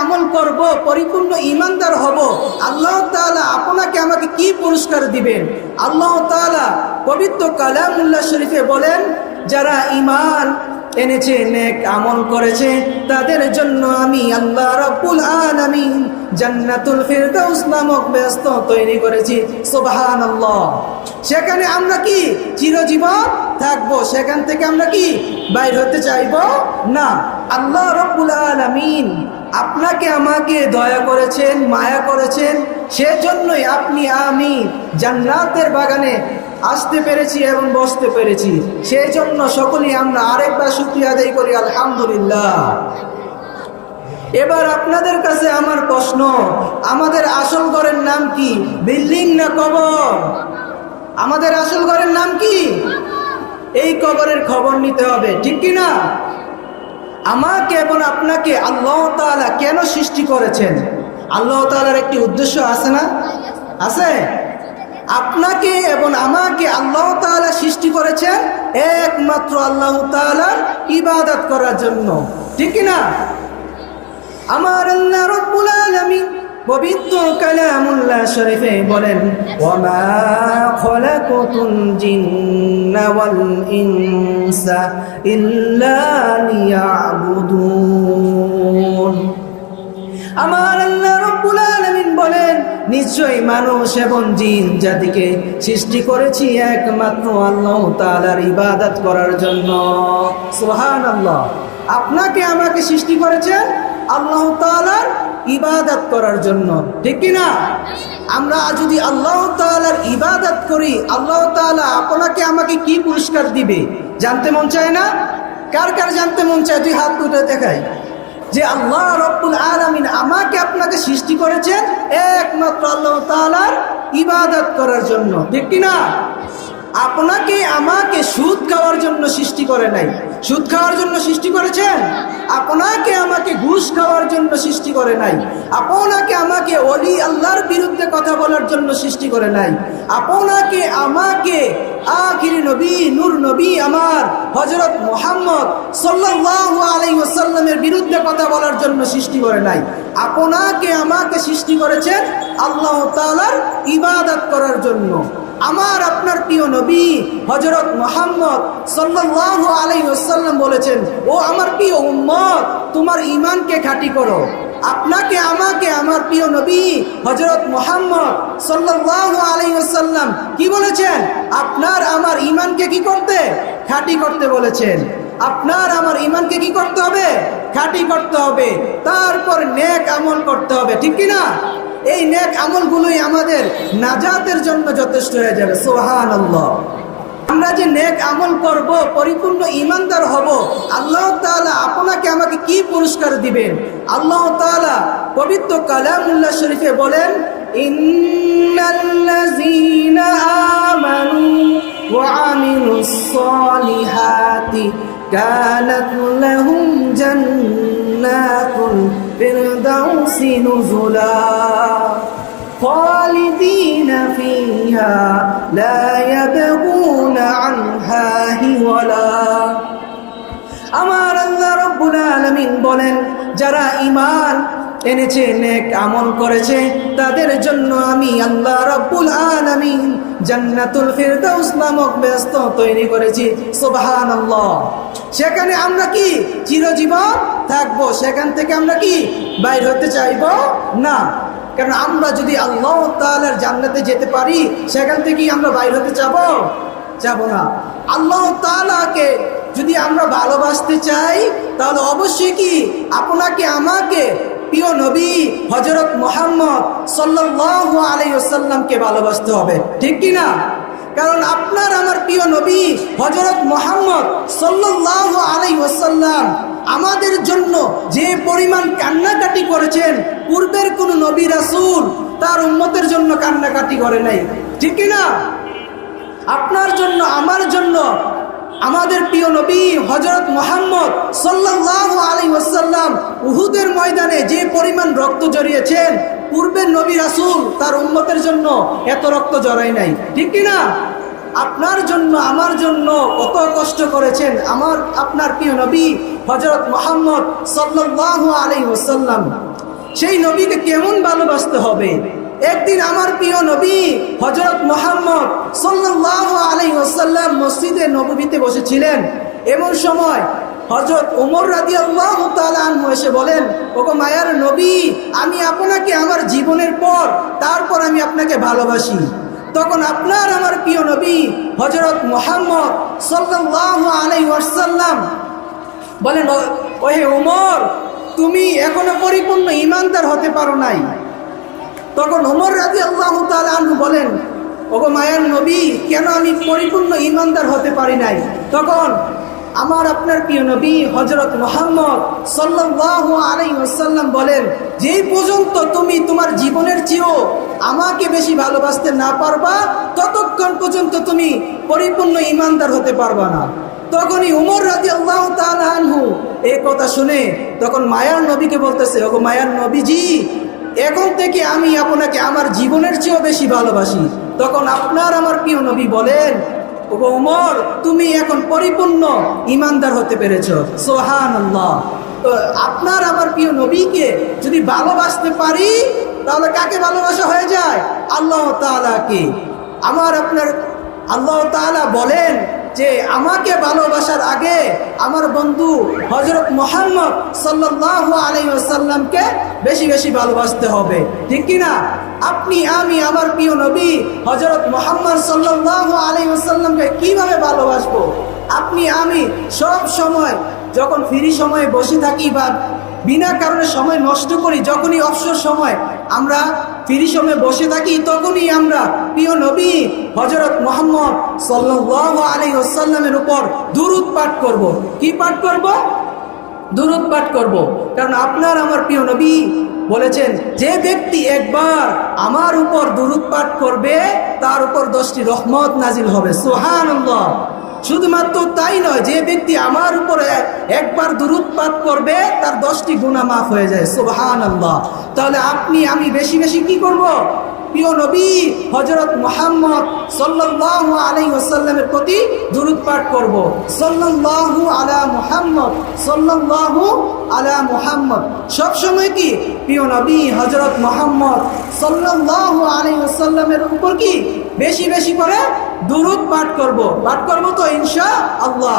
আমল করব, পরিপূর্ণ ঈমানদার হব, আল্লাহ তাআলা আপনাকে আমাকে কি পুরস্কার দিবেন? আল্লাহ তাআলা পবিত্র কালামুল্লাহ শরীফে বলেন, যারা ঈমান এনেছে, নেক আমল করেছে, তাদের জন্য আমি আল্লাহ রাব্বুল আলামিন জান্নাতুল ফিরদাউস নামক বেহেশত তৈরি করেছি। সুবহানাল্লাহ। সেখানে আমরা কি চিরজীবন থাকবো? সেখান থেকে আমরা কি বাইর হতে চাইবো না। আল্লাহ রাব্বুল আলামিন আপনাকে আমাকে দয়া করেছেন, মায়া করেছেন, সেজন্যই আপনি আমি জান্নাতের বাগানে আসতে পেরেছি এবং বসতে পেরেছি। সেই জন্য সকলেই আমরা আরেকবার শুকরিয়া আদায় করি, আলহামদুলিল্লাহ। এবার আপনাদের কাছে আমার প্রশ্ন, আমাদের আসল ঘরের নাম কি? বিল্ডিং না কবর? আমাদের আসল ঘরের নাম কি? এই কবরের খবর নিতে হবে, ঠিক কি না? আমাকে এবং আপনাকে আল্লাহ তাআলা কেন সৃষ্টি করেছেন? আল্লাহ তাআলার একটি উদ্দেশ্য আছে না? আছে। আপনাকে এবং আমাকে আল্লাহ তাআলা সৃষ্টি করেছেন একমাত্র আল্লাহ তাআলার ইবাদত করার জন্য, ঠিক কি না? আমার আল্লাহ রাব্বুল আলামিন পবিত্র কালামুল্লাহ শরীফে বলেন, ওয়ামা খলাকতুল জিন্না ওয়াল ইনসা ইল্লা লিয়াবুদুন। আমার আল্লাহ রাব্বুল আলামিন বলেন, নিশ্চয়ই মানুষ এবং জিন জাতিকে সৃষ্টি করেছি একমাত্র আল্লাহ তাআলার ইবাদত করার জন্য। সুবহানাল্লাহ। আপনাকে আমাকে সৃষ্টি করেছেন আল্লাহ তাআলার ইবাদত করার জন্য, ঠিক কি না? আমরা যদি আল্লাহ তাআলার ইবাদত করি, আল্লাহ তাআলা আপনাকে আমাকে কি পুরস্কার দিবে জানতে মন চায় না? কার কার জানতে মন চায়? দুই হাত তুলে দেখাই যে আল্লাহ রাব্বুল আলামিন আমাকে আপনাকে সৃষ্টি করেছেন একমাত্র আল্লাহ তাআলার ইবাদত করার জন্য, ঠিক কি না? আপনাকে আমাকে সুদ খাওয়ার জন্য সৃষ্টি করে নাই। সুদ খাওয়ার জন্য সৃষ্টি করেছেন? আপনাকে আমাকে ঘুষ খাওয়ার জন্য সৃষ্টি করে নাই। আপনাকে আমাকে ওলি আল্লাহর বিরুদ্ধে কথা বলার জন্য সৃষ্টি করে নাই। আপনাকে আমাকে আখিরি নবী, নূর নবী আমার হযরত মুহাম্মদ সাল্লাল্লাহু আলাইহি ওয়াসাল্লামের বিরুদ্ধে কথা বলার জন্য সৃষ্টি করে নাই। আপনাকে আমাকে সৃষ্টি করেছেন আল্লাহ তাআলার ইবাদত করার জন্য। আমার আপনার প্রিয় নবী হযরত মুহাম্মদ সাল্লাল্লাহু আলাইহি ওয়াসাল্লাম বলেছেন, ও আমার প্রিয় উম্মত, তোমার ঈমানকে খাঁটি করো। আপনাকে আমাকে আমার প্রিয় নবী হযরত মুহাম্মদ সাল্লাল্লাহু আলাইহি ওয়াসাল্লাম কি বলেছেন? আপনার আমার ঈমানকে কি করতে? খাঁটি করতে বলেছেন। আপনার আমার ঈমানকে কি করতে হবে? খাঁটি করতে হবে। তারপর নেক আমল করতে হবে, ঠিক কি না? এই নেক আমলগুলোই আমাদের নাজাতের জন্য যথেষ্ট হয়ে যাবে। সুবহানাল্লাহ। আমরা যে নেক আমল করব, পরিপূর্ণ ঈমানদার হব, আল্লাহ তাআলা আপনাকে আমাকে কি পুরস্কার দিবেন? আল্লাহ তাআলা পবিত্র কালামুল্লাহ শরীফে বলেন, ইন্নাল্লাযীনা আমানু ওয়া আমিলুস সালিহাতি কানাত লাহুম জান্নাতুল ফিরদাউসি নুজুলা খালিদিনা ফিহা লা ইয়াবগুনা আনহা হিওয়ালা। আমার আল্লাহ রাব্বুল আলামিন বলেন, যারা ঈমান এনেছে, নেক আমল করেছে, তাদের জন্য আমি আল্লাহ রাব্বুল আলামিন জান্নাতুল ফিরদাউস নামক বেহেশত তৈরি করেছি। সুবহানাল্লাহ। সেখানে আমরা কি চিরজীবন থাকবো? সেখান থেকে আমরা কি বাইর হতে চাইবো না। কারণ আমরা যদি আল্লাহ তাআলার জান্নাতে যেতে পারি, সেখান থেকে আমরা বাইর হতে যাব না। আল্লাহ তাআলাকে যদি আমরা ভালোবাসতে চাই, তাহলে অবশ্যই কি আপনাকে আমাকে প্রিয় নবী হযরত মুহাম্মদ সাল্লাল্লাহু আলাইহি ওয়াসাল্লামকে ভালোবাসতে হবে, ঠিক কি না? কারণ আপনার আমার প্রিয় নবী হযরত মুহাম্মদ সাল্লাল্লাহু আলাইহি ওয়াসাল্লাম আমাদের জন্য যে পরিমাণ কান্নাকাটি করেছেন, পূর্বের কোন নবী রাসূল তার উম্মতের জন্য কান্নাকাটি করে নাই, ঠিক কি না? আপনার জন্য, আমার জন্য আমাদের প্রিয় নবী হযরত মুহাম্মদ সাল্লাল্লাহু আলাইহি ওয়াসাল্লাম উহুদের ময়দানে যে পরিমাণ রক্ত ঝরিয়েছেন, পূর্বের নবী রাসূল তার উম্মতের জন্য এত রক্ত ঝরায় নাই, ঠিক কি না? আপনার জন্য, আমার জন্য কত কষ্ট করেছেন আমার আপনার প্রিয় নবী হযরত মুহাম্মদ সাল্লাল্লাহু আলাইহি ওয়াসাল্লাম। সেই নবীকে কেমন ভালোবাসতে হবে। একদিন আমার প্রিয় নবী হযরত মুহাম্মদ সাল্লাল্লাহু আলাইহি ওয়াসাল্লাম মসজিদে নববীতে বসেছিলেন। এমন সময় হযরত ওমর রাদিয়াল্লাহু তাআলা আনহু এসে বলেন, ওগো মায়ার নবী, আমি আপনাকে আমার জীবনের পর তারপর আমি আপনাকে ভালোবাসি। তখন আপনার আমার প্রিয় নবী হযরত মুহাম্মদ সাল্লাল্লাহু আলাইহি ওয়াসাল্লাম বলেন, ওহে ওমর, তুমি এখনো পরিপূর্ণ ঈমানদার হতে পারো নাই। তখন ওমর রাদিয়াল্লাহু তাআলা আনহু বলেন, ওগো মায়ার নবী, কেন আমি পরিপূর্ণ ঈমানদার হতে পারি নাই? তখন আমার আপনার প্রিয় নবী হযরত মুহাম্মদ সাল্লাল্লাহু আলাইহি ওয়াসাল্লাম বলেন, যেই পর্যন্ত তুমি তোমার জীবনের চেয়েও আমাকে বেশি ভালোবাসতে না পারবা, ততক্ষণ পর্যন্ত তুমি পরিপূর্ণ ঈমানদার হতে পারবা না। তখনই ওমর রাদিয়াল্লাহু তাআলা আনহু এই কথা শুনে তখন মায়ার নবীকে বলতেছে, ওগো মায়ার নবীজি, এখন থেকে আমি আপনাকে আমার জীবনের চেয়েও বেশি ভালোবাসি। তখন আপনার আমার প্রিয় নবী বলেন, ওগো ওমর, তুমি এখন পরিপূর্ণ ঈমানদার হতে পেরেছো। সুবহানাল্লাহ। তো আপনার আমার প্রিয় নবীকে যদি ভালোবাসতে পারি, তাহলে কাকে ভালোবাসা হয়ে যায়? আল্লাহ তাআলাকে। আমার আপনার আল্লাহ তাআলা বলেন যে আমাকে ভালোবাসার আগে আমার বন্ধু হযরত মুহাম্মদ সাল্লাল্লাহু আলাইহি ওয়াসাল্লামকে বেশি বেশি ভালোবাসতে হবে, ঠিক কি না? আপনি আমি আমার প্রিয় নবী হযরত মুহাম্মদ সাল্লাল্লাহু আলাইহি ওয়াসাল্লামকে কিভাবে ভালোবাসবো? আপনি আমি সব সময় যখন ফ্রি সময়ে বসে থাকি বা বিনা কারণে সময় নষ্ট করি, যখনই অবসর সময় আমরা ফ্রি সময়ে বসে থাকি, তখনই আমরা প্রিয় নবী হযরত মুহাম্মদ সাল্লাল্লাহু আলাইহি ওয়াসাল্লামের উপর দুরূদ পাঠ করব। কি পাঠ করব? দুরূদ পাঠ করব। কারণ আপনার আমার প্রিয় নবী বলেছেন, যে ব্যক্তি একবার আমার উপর দুরূদ পাঠ করবে, তার উপর 10টি রহমত নাজিল হবে। সুবহানাল্লাহ। শুধুমাত্র তাই নয়, যে ব্যক্তি আমার উপরে একবার দুরূদ পাঠ করবে, তার 10টি গুনাহ মাফ হয়ে যায়। সুবহানাল্লাহ। তাহলে আপনি আমি বেশি বেশি কি করব? প্রিয় নবী হযরত মুহাম্মদ সাল্লাল্লাহু আলাইহি ওয়াসাল্লামের প্রতি দুরূদ পাঠ করব। সাল্লাল্লাহু আলা মুহাম্মদ, সাল্লাল্লাহু আলা মুহাম্মদ। সব সময় কি প্রিয় নবী হযরত মুহাম্মদ সাল্লাল্লাহু আলাইহি ওয়াসাল্লামের উপর কি বেশি বেশি করে দুরূদ পাঠ করব। পাঠ করব তো ইনশাআল্লাহ।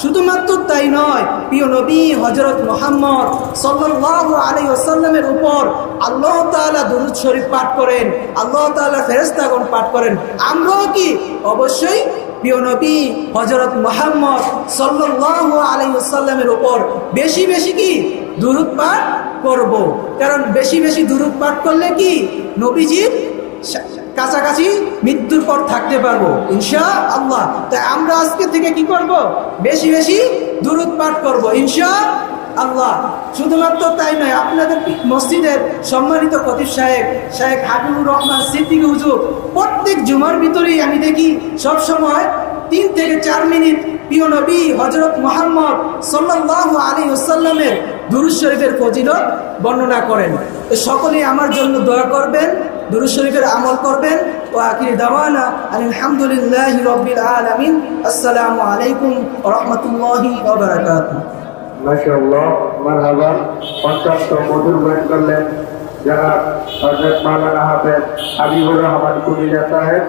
শুধুমাত্র তাই নয়, প্রিয় নবী হযরত মুহাম্মদ সাল্লাল্লাহু আলাইহি ওয়াসাল্লামের উপর আল্লাহ তাআলা দুরূদ শরীফ পাঠ করেন, আল্লাহ তাআলা ফেরেশতাগণ পাঠ করেন। আমরাও কি অবশ্যই প্রিয় নবী হযরত মুহাম্মদ সাল্লাল্লাহু আলাইহি ওয়াসাল্লামের উপর বেশি বেশি কি দুরূদ পাঠ করব। কারণ বেশি বেশি দুরূদ পাঠ করলে কি নবীজির কাছাকাছি মৃত্যুর পর থাকতে পারবো ইনশাআল্লাহ। তাই আমরা আজকে থেকে কি করব? বেশি বেশি দুরূদ পাঠ করব ইনশাআল্লাহ। শুধুমাত্র তাই নয়, আপনাদের মসজিদের সম্মানিত খতিব সাহেব শেখ হাবিবুর রহমান সিদ্দিকী হুজুর প্রত্যেক জুমার ভিতরেই আমি দেখি সব সময় 3 থেকে 4 মিনিট প্রিয় নবী হযরত মুহাম্মদ সাল্লাল্লাহু আলাইহি ওয়াসাল্লামের দুরূদ শরীফের ফজিলত বর্ণনা করেন। তো সকলেই আমার জন্য দোয়া করবেন, দুরূদ শরীফের আমল করবেন। ওয়া আখির দাওয়ানা আলহামদুলিল্লাহি রাব্বিল আলামিন। আসসালামু আলাইকুম ওয়া রাহমাতুল্লাহি ওয়া বারাকাতুহু। মাশাআল্লাহ, মারহাবা। অত্যন্ত মধুর বয়ান করলেন জনাব হযরত মাওলানা হাফেজ হাবিবুর রহমান কুমিল্লা সাহেব।